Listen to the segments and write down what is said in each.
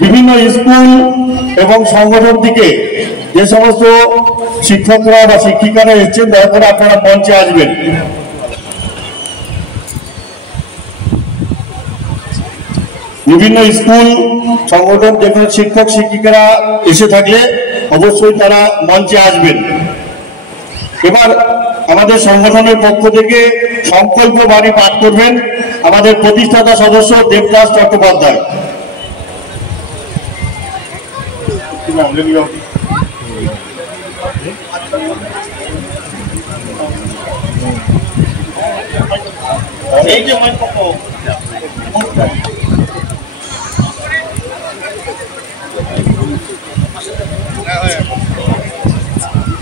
বিভিন্ন স্কুল এবং সংগঠন থেকে যে সমস্ত শিক্ষকরা বা শিক্ষিকারা এসেছেন দয়া করে আপনারা মঞ্চে আসবেন। বিভিন্ন স্কুল সংগঠন যেখানে শিক্ষক শিক্ষিকারা এসে থাকলে অবশ্যই তারা মঞ্চে আসবেন। এবার আমাদের সংগঠনের পক্ষ থেকে সংকল্প বাণী পাঠ করবেন আমাদের প্রতিষ্ঠাতা সদস্য দেবদাস চট্টোপাধ্যায়।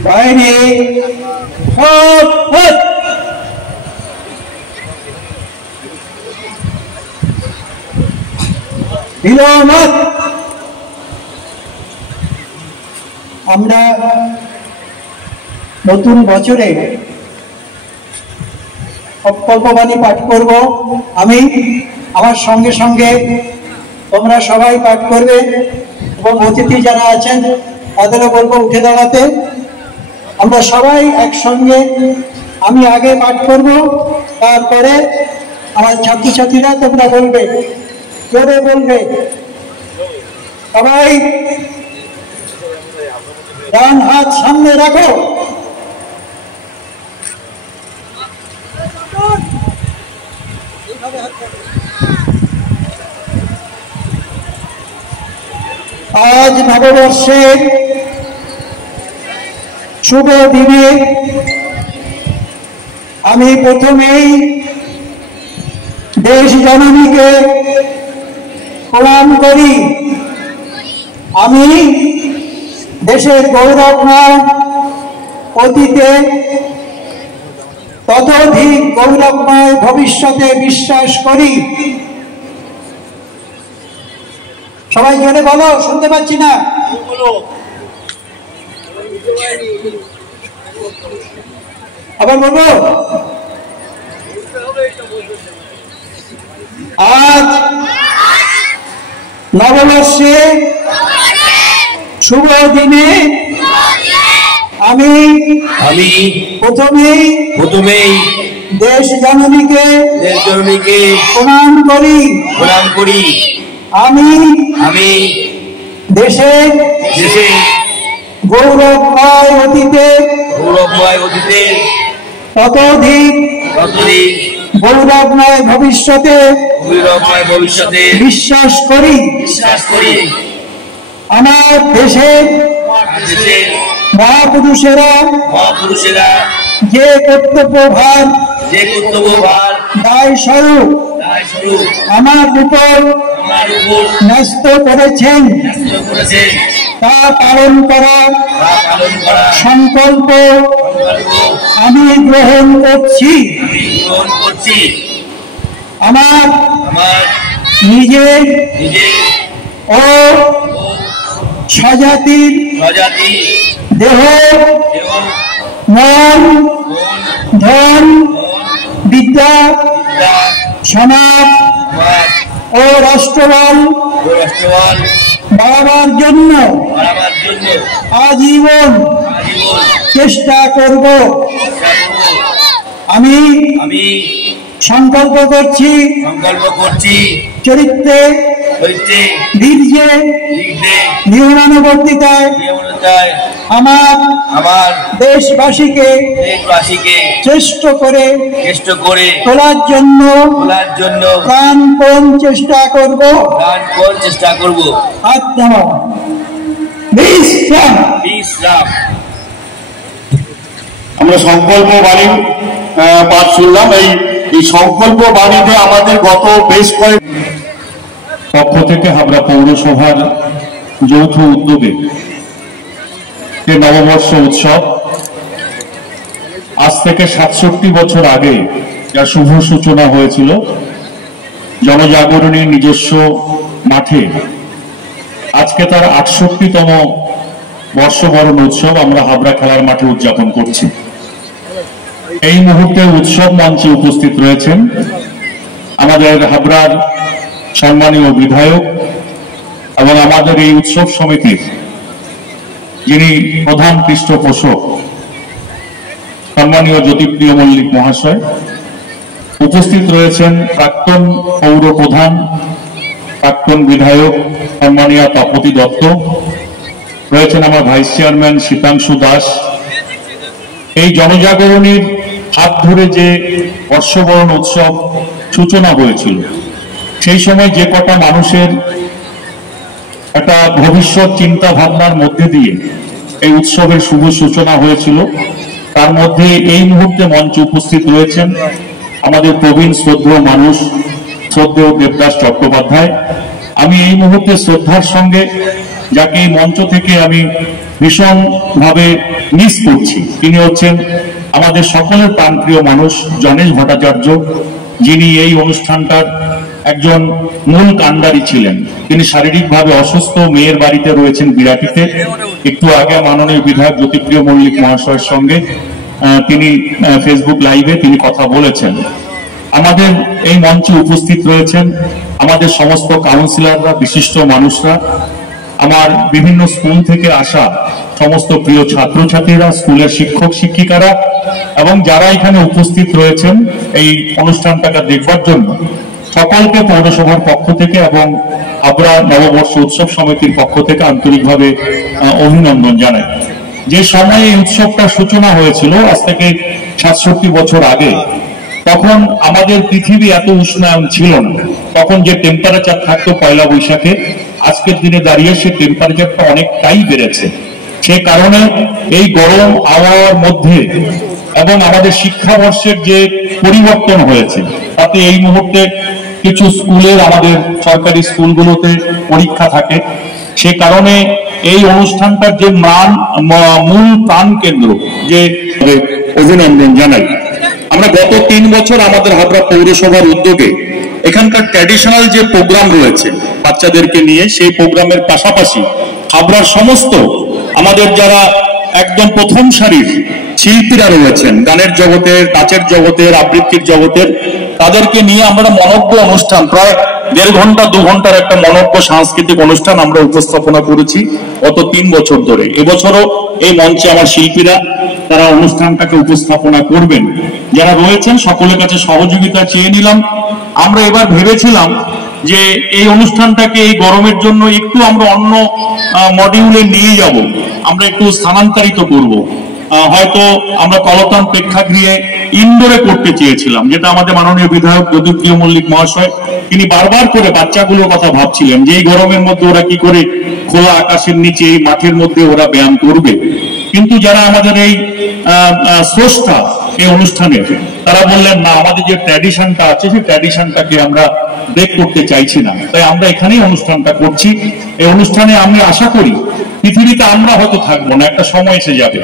বাইরে আমরা নতুন বছরে সংকল্পবাণী পাঠ করব। আমি আমার সঙ্গে সঙ্গে তোমরা সবাই পাঠ করবে এবং অতিথি যারা আছেন তাদেরও বলবো উঠে দাঁড়াতে। আমরা সবাই একসঙ্গে আমি আগে পাঠ করব, তারপরে আমার ছাত্রছাত্রীরা তোমরা বলবে, জোরে বলবে। সবাই ডান হাত সামনে রাখো। আজ নববর্ষের শুভ দিনে আমি প্রথমেই দেশ জননীকে প্রণাম করি। আমি দেশের গৌরবময় অতীতে ততোধিক গৌরবময় ভবিষ্যতে বিশ্বাস করি। সবাই জোরে বলো, শুনতে পাচ্ছি না। আবার বলবো, আজ নববর্ষে শুভ দিনে আমি প্রথমেই দেশ জননীকে প্রণাম করি। আমি দেশের গৌরবময় অতীতে ততোধিক গৌরবময় ভবিষ্যতে বিশ্বাস করি। আমার দেশের মহাপুরুষেরা যে কর্তব্যভার দায় স্বরূপ আমার উপর ন্যস্ত করেছেন তা পালন করা সংকল্প আমি গ্রহণ করছি। আমার নিজের ও স্বজাতির দেহ, মন, ধন, বিদ্যা, সমাজ ও রাষ্ট্রবল বাড়াবার জন্য আজীবন চেষ্টা করব। আমি সংকল্প করছি চরিত্রে বীর্যে নিয়মানুবর্তিতায় আমার দেশবাসীকে শ্রেষ্ঠ করে তোলার জন্য প্রাণপণ চেষ্টা করব। আমরা সংকল্প বাণী পাঠ শুনলাম। এই সংকল্প বাণীতে আমাদের গত বেশ কয়েক পক্ষ থেকে হাবড়া পৌরসভার যৌথ উদ্যোগে যে নববর্ষ উৎসব আজ থেকে ৬৭ বছর আগে যার শুভ সূচনা হয়েছিল জনজাগরণীর নিজস্ব মাঠে, আজকে তার ৬৮তম বর্ষবরণ উৎসব আমরা হাবড়া খেলার মাঠে উদযাপন করছি। এই মুহূর্তে উৎসব মঞ্চে উপস্থিত রয়েছেন আমাদের হাবড়ার সম্মানীয় বিধায়ক এবং আমাদের এই উৎসব সমিতির যিনি প্রধান পৃষ্ঠপোষক সম্মানীয় জ্যোতিপ্রিয় মল্লিক মহাশয়। উপস্থিত রয়েছেন প্রাক্তন পৌর প্রধান, প্রাক্তন বিধায়ক সম্মানীয় তপতি দত্ত, রয়েছেন আমার ভাইস চেয়ারম্যান শীতাংশু দাস। এই জনজাগরণীর হাত ধরে যে বর্ষবরণ উৎসব সূচনা হয়েছিল, সেই সময় যে কটা মানুষের একটা ভবিষ্যৎ চিন্তা ভাবনার মধ্যে দিয়ে এই উৎসবের শুভ সূচনা হয়েছিল, তার মধ্যে এই মুহূর্তে মঞ্চে উপস্থিত রয়েছেন আমাদের প্রবীণ শ্রদ্ধেয় মানুষ শ্রদ্ধেয় দেবদাস চট্টোপাধ্যায়। আমি এই মুহূর্তে শ্রদ্ধার সঙ্গে যাকে এই মঞ্চ থেকে আমি ভীষণভাবে মিস করছি, তিনি হচ্ছেন আমাদের সকলের প্রাণপ্রিয় মানুষ জনেশ ভট্টাচার্য, যিনি এই অনুষ্ঠানটার একজন মূল কাণ্ডারি ছিলেন। তিনি শারীরিকভাবে অসুস্থ, মেয়ের বাড়িতে রয়েছেন বিরাটিতে। একটু আগে মাননীয় বিধায়ক জ্যোতিপ্রিয় মল্লিক মহাশয়ের সঙ্গে তিনি ফেসবুক লাইভে তিনি কথা বলেছেন। আমাদের এই মঞ্চে উপস্থিত রয়েছেন আমাদের সমস্ত কাউন্সিলররা, বিশিষ্ট মানুষরা, আমার বিভিন্ন স্কুল থেকে আসা সমস্ত প্রিয় ছাত্রছাত্রীরা, স্কুলের শিক্ষক শিক্ষিকারা এবং যারা এখানে উপস্থিত রয়েছেন এই অনুষ্ঠানটাকে দেখবার জন্য, সকলকে পৌরসভার পক্ষ থেকে এবং হাবড়া নববর্ষ উৎসব সমিতির পক্ষ থেকে আন্তরিকভাবে অভিনন্দন জানাই। যে সময়ে এই উৎসবটা সূচনা হয়েছিল আজ থেকে ৬৭ বছর আগে, তখন আমাদের পৃথিবী এত উষ্ণায়ন ছিল না। তখন যে টেম্পারেচার থাকতো পয়লা বৈশাখে, আজকের দিনে দাঁড়িয়ে সে টেম্পারেচারটা অনেকটাই বেড়েছে। সে কারণে এই গরম আবহাওয়ার মধ্যে এবং আমাদের শিক্ষাবর্ষের যে পরিবর্তন হয়েছে, তাতে এই মুহূর্তে কিছু স্কুলের, আমাদের সরকারি স্কুলগুলোতে পরীক্ষা থাকে। সে কারণে এই অনুষ্ঠানটার যে মূল প্রাণ কেন্দ্র, যে অভিনন্দন জানাই। আমরা গত ৩ বছর আমাদের হাবড়া পৌরসভার উদ্যোগে এখানকার ট্র্যাডিশনাল যে প্রোগ্রাম রয়েছে বাচ্চাদেরকে নিয়ে, সেই প্রোগ্রামের পাশাপাশি হাবড়ার সমস্ত আমাদের যারা একদম প্রথম সারির শিল্পীরা রয়েছেন, গানের জগতের, নাচের জগতের, আবৃত্তির জগতের, তাদেরকে নিয়ে আমরা মনজ্ঞ অনুষ্ঠান, প্রায় ১.৫ ঘন্টা ২ ঘন্টার একটা মনজ্ঞ সাংস্কৃতিক অনুষ্ঠান আমরা উপস্থাপনা করেছি গত ৩ বছর ধরে। এবছরও এই মঞ্চে আমার শিল্পীরা তারা অনুষ্ঠানটাকে উপস্থাপনা করবেন। যারা রয়েছেন সকলের কাছে সহযোগিতা চেয়ে নিলাম। আমরা এবার ভেবেছিলাম যে এই অনুষ্ঠানটাকে এই গরমের জন্য একটু আমরা অন্য মডিউলে নিয়ে যাব, আমরা একটু স্থানান্তরিত করব। হয়তো আমরা কলতান প্রেক্ষাগৃহে ইনডোরে করতে চেয়েছিলাম, যেটা আমাদের মাননীয় বিধায়ক জ্যোতিপ্রিয় মল্লিক মহাশয় তিনি বারবার করে বাচ্চাগুলোর কথা ভাবছিলেন যে এই গরমের মধ্যে ওরা কি করে খোলা আকাশের নিচে এই মাঠের মধ্যে ওরা ব্যায়াম করবে। কিন্তু যারা আমাদের এই স্রষ্টা এই অনুষ্ঠানের, তারা বললেন না, আমাদের যে ট্র্যাডিশনটা আছে সেই ট্র্যাডিশনটাকে আমরা ব্রেক করতে চাইছি না, তাই আমরা এখানেই অনুষ্ঠানটা করছি। এই অনুষ্ঠানে আমি আশা করি পৃথিবীতে আমরা হয়তো থাকবো না, একটা সময় এসে যাবে।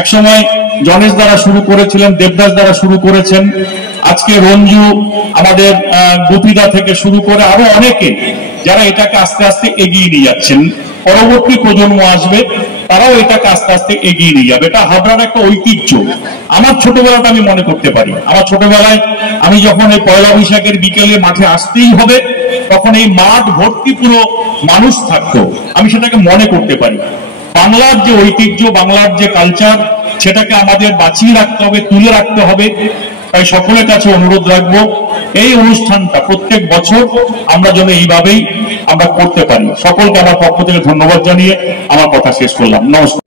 এক সময় জনেশ দ্বারা শুরু করেছিলেন, দেবদাস দ্বারা শুরু করেছেন, আজকে রঞ্জু, আমাদের গোপীদা থেকে শুরু করে আরো অনেকে যারা এটাকে আস্তে আস্তে এগিয়ে নিয়ে যাচ্ছেন। পরবর্তী প্রজন্ম আসবে, তারাও এটাকে আস্তে আস্তে এগিয়ে নিয়ে যাবে। এটা হাবড়ার একটা ঐতিহ্য। আমার ছোটবেলাটা আমি মনে করতে পারি, আমার ছোটবেলায় আমি যখন এই পয়লা বৈশাখের বিকেলে মাঠে আসতেই হবে, তখন এই মাঠ ভর্তি পুরো মানুষ থাকতো, আমি সেটাকে মনে করতে পারি। বাংলার যে ঐতিহ্য, বাংলার যে কালচার, সেটাকে আমাদের বাঁচিয়ে রাখতে হবে, তুলে রাখতে হবে। তাই সকলের কাছে অনুরোধ রাখবো, এই অনুষ্ঠানটা প্রত্যেক বছর আমরা যেন এইভাবেই আমরা করতে পারি। সকলকে আমার পক্ষ থেকে ধন্যবাদ জানিয়ে আমার কথা শেষ করলাম। নমস্কার।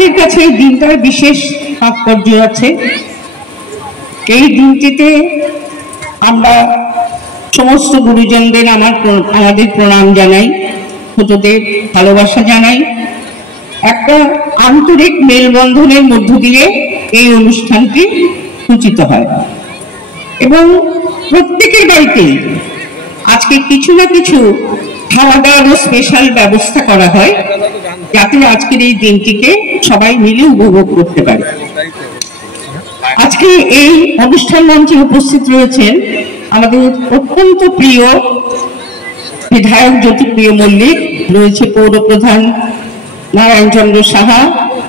আমাদের কাছে এই দিনটার বিশেষ তাৎপর্য আছে। এই দিনটিতে আমরা সমস্ত গুরুজনদের আমাদের প্রণাম জানাই, ছোটদের ভালোবাসা জানাই। একটা আন্তরিক মেলবন্ধনের মধ্য দিয়ে এই অনুষ্ঠানটি সূচিত হয় এবং প্রত্যেকের বাড়িতেই আজকে কিছু না কিছু খাওয়া দাওয়ারও স্পেশাল ব্যবস্থা করা হয়, যাতে আজকের এই দিনটিকে সবাই মিলে উপভোগ করতে পারে। আজকে এই অনুষ্ঠান মঞ্চে উপস্থিত রয়েছেন আমাদের অত্যন্ত প্রিয় বিধায়ক জ্যোতিপ্রিয় মল্লিক, রয়েছে পৌরপ্রধান নারায়ণচন্দ্র সাহা,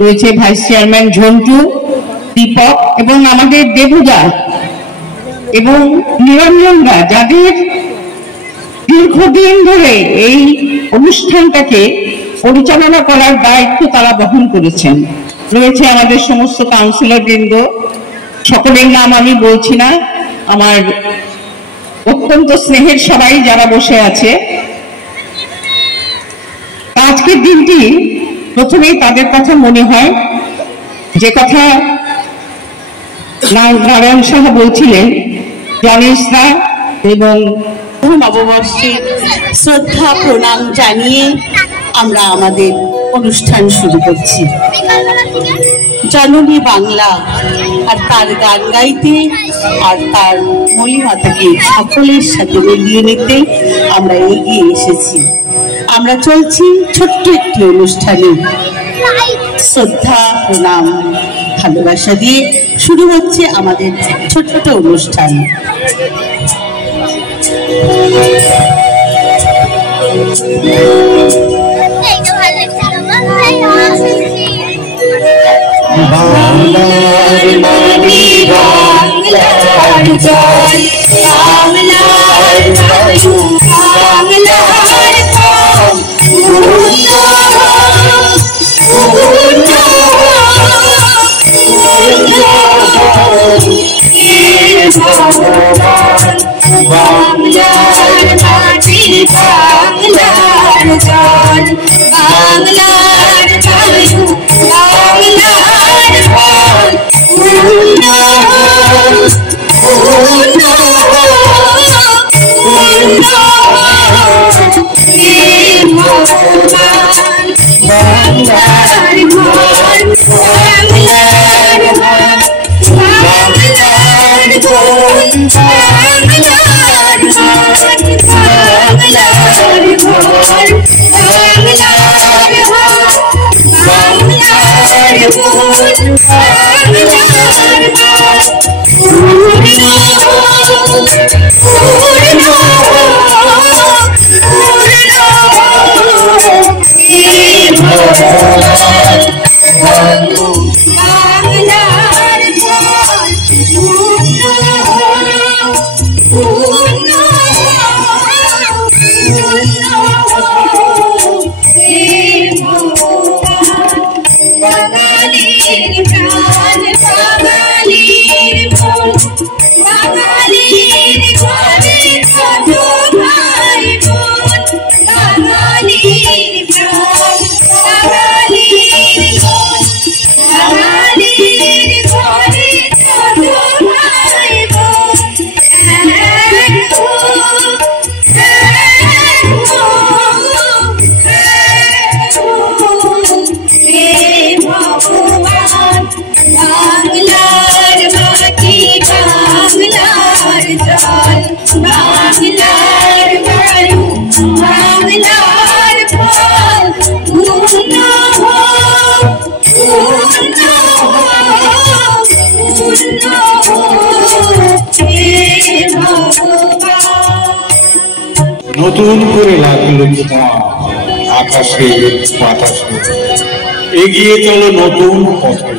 রয়েছে ভাইস চেয়ারম্যান ঝন্টু, দীপক এবং আমাদের দেবুদা এবং নিরঞ্জনরা, যাদের দীর্ঘদিন ধরে এই অনুষ্ঠানটাকে পরিচালনা করার দায়িত্ব তারা বহন করেছেন। রয়েছে আমাদের সমস্ত কাউন্সিলর বৃন্দ, সকলের নাম আমি বলছি না, আমার অত্যন্ত স্নেহের সবাই যারা বসে আছে। আজকের দিনটি প্রথমেই তাদের কথা মনে হয়, যে কথা নারায়ণ সাহা বলছিলেন, জানিসরা এবং নববর্ষে শ্রদ্ধা প্রণাম জানিয়ে আমরা আমাদের অনুষ্ঠান শুরু করছি। জননী বাংলা আর তার গান গাইতে আর তার মলিমাতাকে সকলের সাথে মিলিয়ে নিতে আমরা এগিয়ে এসেছি। আমরা চলছি ছোট্ট একটি অনুষ্ঠানে, শ্রদ্ধা প্রণাম ভালোবাসা দিয়ে শুরু হচ্ছে আমাদের ছোট্ট অনুষ্ঠান। বাংলার মাটি বাংলার জল, বাংলার বায়ু বাংলার ফল, বাংলার মাটি বাংলার জল, বাংলার বায়ু বাংলার ফল, নতুন করে লাগলো তোমার আকাশে বাতাসে, এগিয়ে চলো নতুন পথে,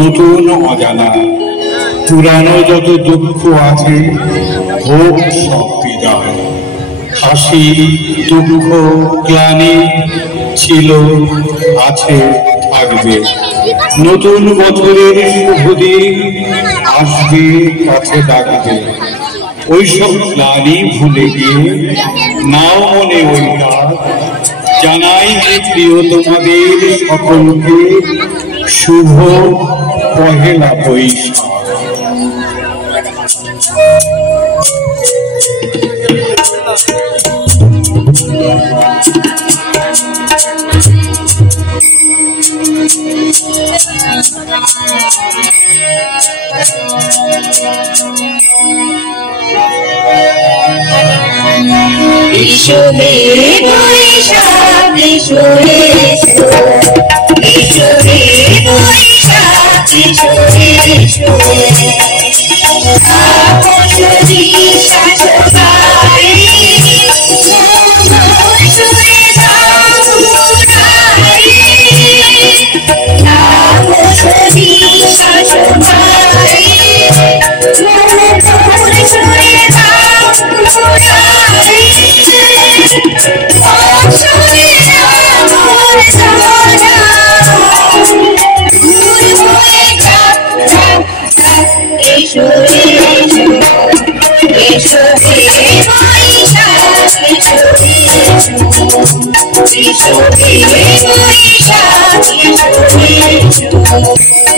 নতুন অজানা। পুরানো যত দুঃখ আছে হোক সব বিদায়। হাসি দুঃখ গ্লানি ছিল আছে থাকবে, নতুন বছরের শুভ দিন আসবে কাছে ডাকবে। ওইসব গ্লানি ভুলে গিয়ে নাও মনে ওই ডাক, জানাই যে প্রিয় তোমাদের সকলকে শুভ পহেলা বৈশাখ। এসো হে বৈশাখ এসো এসো, এসো হে বৈশাখ এসো এসো, আপনি শাসকারে মঙ্গল সুরে দাও মুরারে, আপনি শাসকারে মঙ্গল সুরে দাও মুরারে, এসো এসো, এসো হে বৈশাখ এসো এসো, এসো হে বৈশাখ এসো এসো।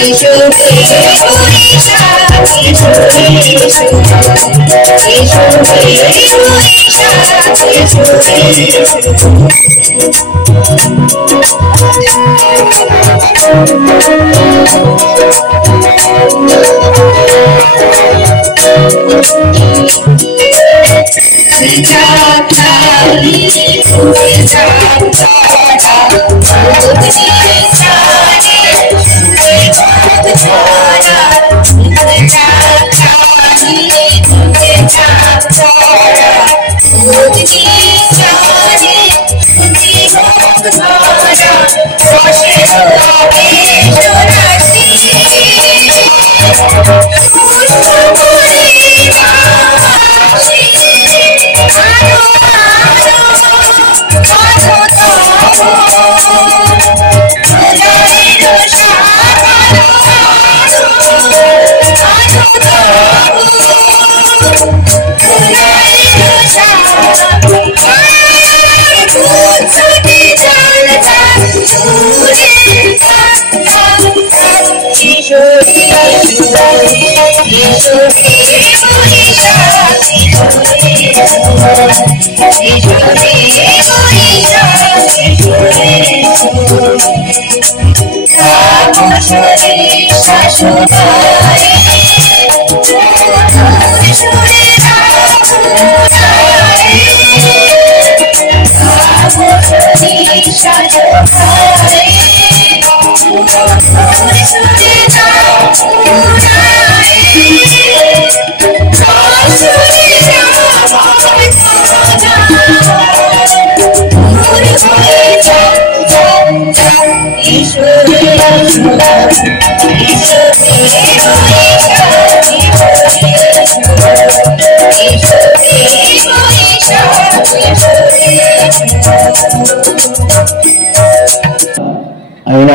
এসো এসো, এসো হে বৈশাখ এসো এসো, এসো হে বৈশাখ এসো এসো।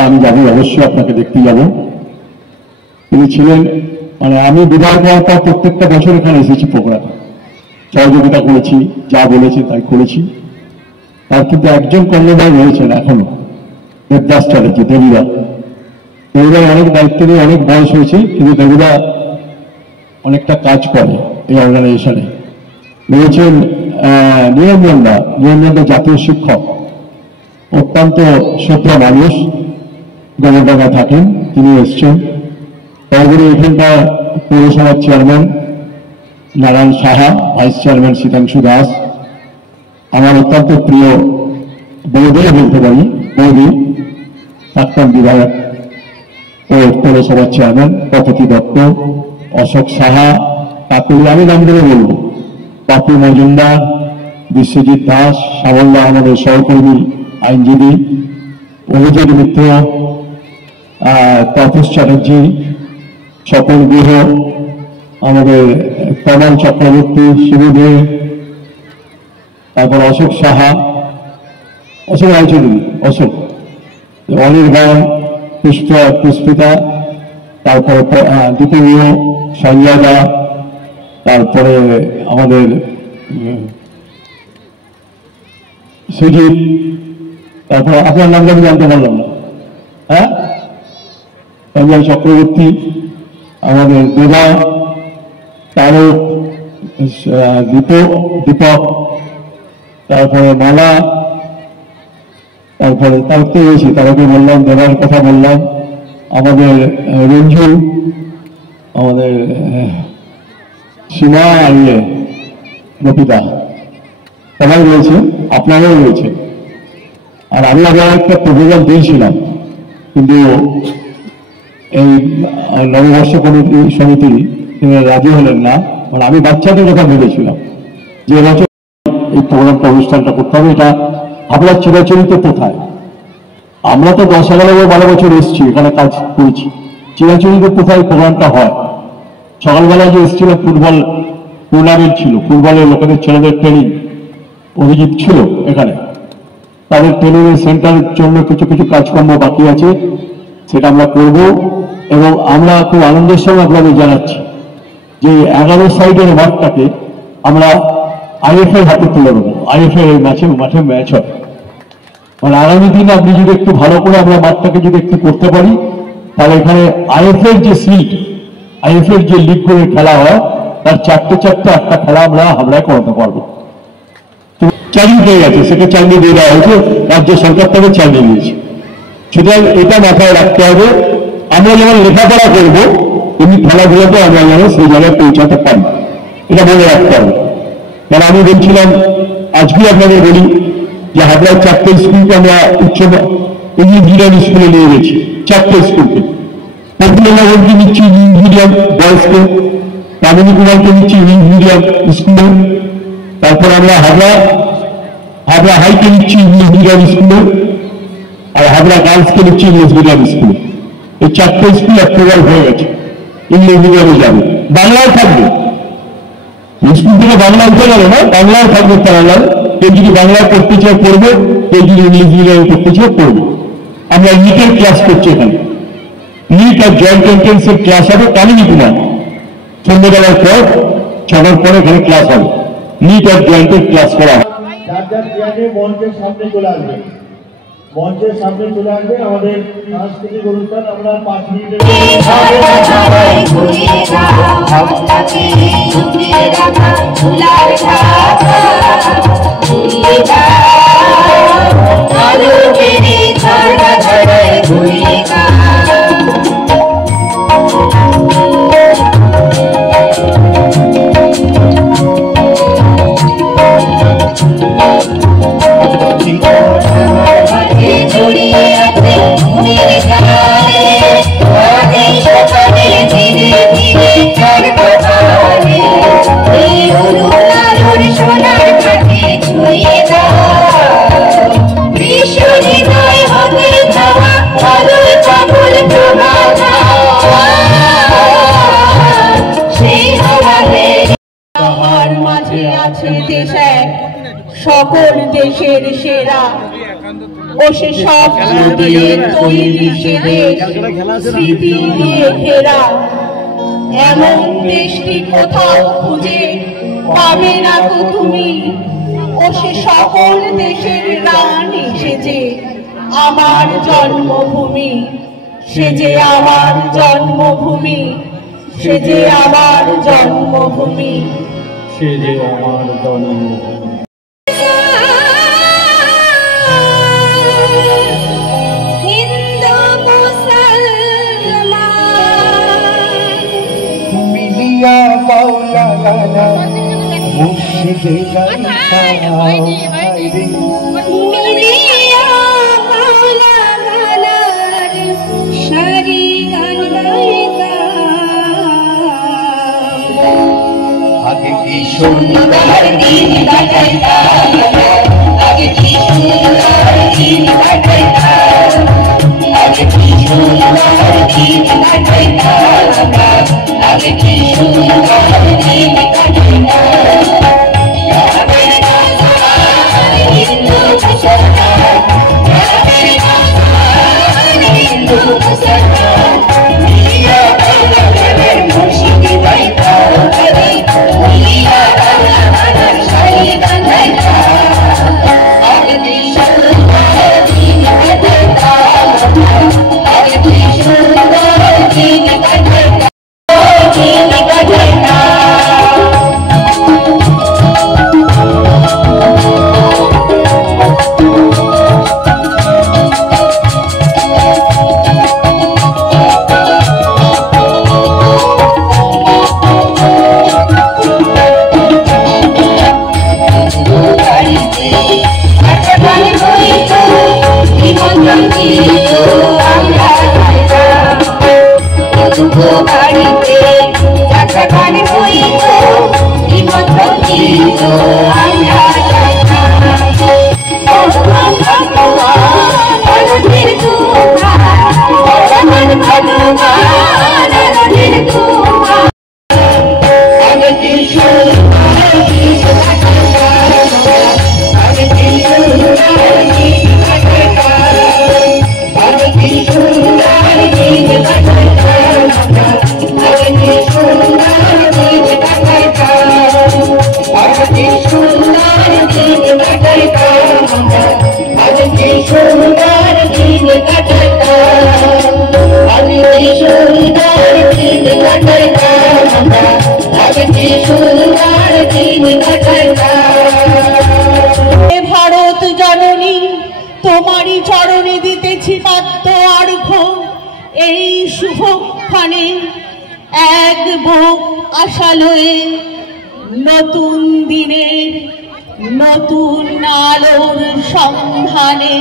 আমি যাবো, অবশ্যই আপনাকে দেখতে যাব। তিনি ছিলেন, মানে আমি বিদায় হওয়ার পর প্রত্যেকটা বছর এখানে এসেছি, প্রোগ্রামে সহযোগিতা করেছি, যা বলেছি তাই করেছি। তার কিন্তু একজন কর্ণধার রয়েছেন এখনো, দেবদাস চ্যাটার্জি, দেবীরা। দেবীরা অনেক দায়িত্ব নিয়ে অনেক বয়স হয়েছে, কিন্তু দেবীরা অনেকটা কাজ করে এই অর্গানাইজেশনে। রয়েছেন নিরঞ্জন জাতীয় শিক্ষক, অত্যন্ত শ্রদ্ধা মানুষ, গঙ্গাডাঙ্গায় থাকেন, তিনি এসছেন। তারপরে এখানকার পৌরসভার chairman Narayan Saha, vice chairman Sitanshu Das, আমার অত্যন্ত প্রিয় বৌদি বলতে পারি, বৌদি প্রাক্তন বিধায়ক ও পৌরসভার চেয়ারম্যান প্রপতি দত্ত, অশোক সাহা, কাকুলি, আমি নাম ধরে বলব, পাপু মজুমদার, বিশ্বজিৎ দাস, সাবল্লা আমাদের সহকর্মী আইনজীবী, অভিজিৎ মিত্র, তাপস চ্যাটার্জি, স্বপন গুহ, আমাদের কমল চক্রবর্তী, শিবদে, তারপর অশোক সাহা, অশোক রায়চৌধুরী, অশোক, অনির্বাণ, পুষ্পিতা, তারপরে দীপনীয়, সঞ্জয় দা, তারপরে আমাদের সুজিত, তারপর আপনার নামটা আমি জানতে পারলাম না, হ্যাঁ, সঞ্জয় চক্রবর্তী, আমাদের দেবা, তারক, দীপক, তারপরে মালা, তারপরে তারকতে রয়েছি, তারকে বললাম, দেবার কথা বললাম, আমাদের রঞ্জু, আমাদের সীমা, আর নপিতা, সবাই রয়েছে, আপনারাও রয়েছে। আর আমি আবার একটা প্রোগ্রাম দিয়েছিলাম, কিন্তু এই নববর্ষ সমিতি রাজি হলেন না। মানে আমি বাচ্চাদের কথা ভেবেছিলাম যে এবছর এই প্রোগ্রামটা, অনুষ্ঠানটা করতে হবে। এটা আপনার চিরাচরিত কোথায়, আমরা তো 10-11-12 বছর এসেছি, এখানে কাজ করেছি, চিরাচরিত কোথায় প্রোগ্রামটা হয়। সকালবেলা যে এসেছিল, ফুটবল টুর্নামেন্ট ছিল, ফুটবলের লোকেদের ছেলেদের ট্রেনিং, অভিজিৎ ছিল এখানে, তাদের ট্রেনিংয়ের সেন্টারের জন্য কিছু কিছু কাজকর্ম বাকি আছে, সেটা আমরা করব। এবং আমরা খুব আনন্দের সঙ্গে আপনাদের জানাচ্ছি যে 11 সাইডের মাঠটাকে আমরা আইএফএর হাতে তুলে দেবো। আইএফএর এই মাঠে ম্যাচ হয়, মানে আগামী দিনে আপনি যদি একটু ভালো করে আমরা মাঠটাকে যদি একটু করতে পারি, তাহলে এখানে আইএফএর যে সিট, আইএফএর যে লিগ করে খেলা হয়, তার চারটে একটা খেলা আমরা হাবড়ায় করাতে পারবো। চাকরি পেয়ে গেছে, সেটা চাকরি দিয়ে দেওয়া হয়েছে, রাজ্য সরকার থেকে চাকরি দিয়েছে। সুতরাং এটা মাথায় রাখতে হবে, আমরা যেমন লেখাপড়া করবো, এমনি খেলাধুলাতে আমরা যেন সেই জায়গায় পৌঁছাতে পারি, এটা মনে রাখতে হবে। কারণ আমি বলছিলাম, আজকে আপনাদের বলি যে হাবড়ার 4টে স্কুলকে আমরা ইংলিশ মিডিয়াম স্কুলে নিয়ে গেছি, 4টে স্কুলকে। পপুলারনগরকে নিচ্ছি ইংলিশ মিডিয়াম বয়েজকে, কামিনী কুমারকে নিচ্ছি ইংলিশ মিডিয়াম স্কুলে, তারপর আমরা হাবড়া হাইকে নিচ্ছি ইংলিশ মিডিয়াম স্কুলে, আর হাবড়া গার্লসকে নিচ্ছি ইংলিশ মিডিয়াম স্কুলে। এই 4টে স্কুল অ্যাপ্রুভাল হয়ে গেছে, ইংলিশ মিডিয়ামে যাবে, বাংলায় থাকবে। স্কুল থেকে বাংলা উঠে গেল না, বাংলায় থাকবে তারা। কেউ যদি বাংলায় পড়তে চায় পড়বে, কেউ যদি ইংলিশ মিডিয়ামে পড়তে চায় পড়বে। আমরা নিটের ক্লাস করছি এখানে, নিট আর জয়েন্ট এন্ট্রান্সের ক্লাস হবে কামিনী কুমার, সন্ধ্যাবেলার পর 6টার পরে এখানে ক্লাস হবে, নিট আর জয়েন্টের ক্লাস করা হবে। মঞ্চের সামনে চলে আসবে, মঞ্চের সামনে চলে আসবে। আমাদের সাংস্কৃতিক অনুষ্ঠান আমরা 5 মিনিটের সকল দেশের সেরা ও সে সব তৈরি সে দেশ স্মৃতি দিয়ে ঘেরা। এমন দেশটি কোথাও খুঁজে পাবে না তো তুমি, ও সে সকল দেশের রানী সেজে আমার জন্মভূমি, সে যে আমার জন্মভূমি, সে যে আমার জন্মভূমি, সে যে আমার জন্মভূমি। মিলিয়া বাউলা গানা মুর্শিদে গাই মিলিয়া বাউলা গানার সারি গান গাইতা, আগে কি সুন্দর দিন কাটাইতা, আগে কি সুন্দর দিন কাটাইতা, আগে কি সুন্দর শুভ বাড়িতে যাত্রাগান হইত নিমন্ত্রিত আমরা আনন্দের তোমার ভগবান ভগবান আনন্দের তোমার ভারত জননী তোমারই চরণে দিতেছি পাত্র অর্ঘ্য এই শুভক্ষণে এক বুক আশালয়ে নতুন দিনের নতুন আলোর সন্ধানে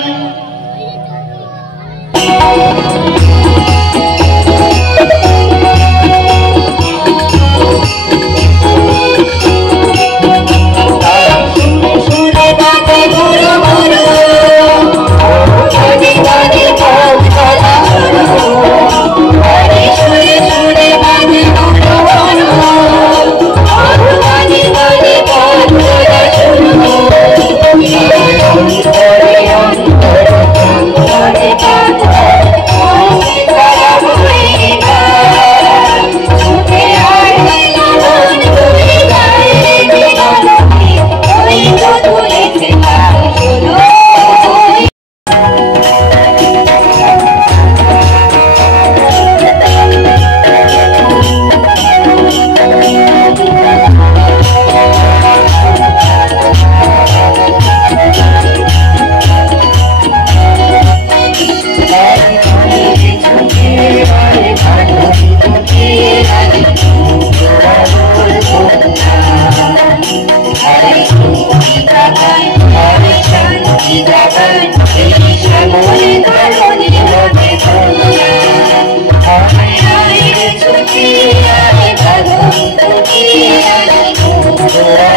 Yeah.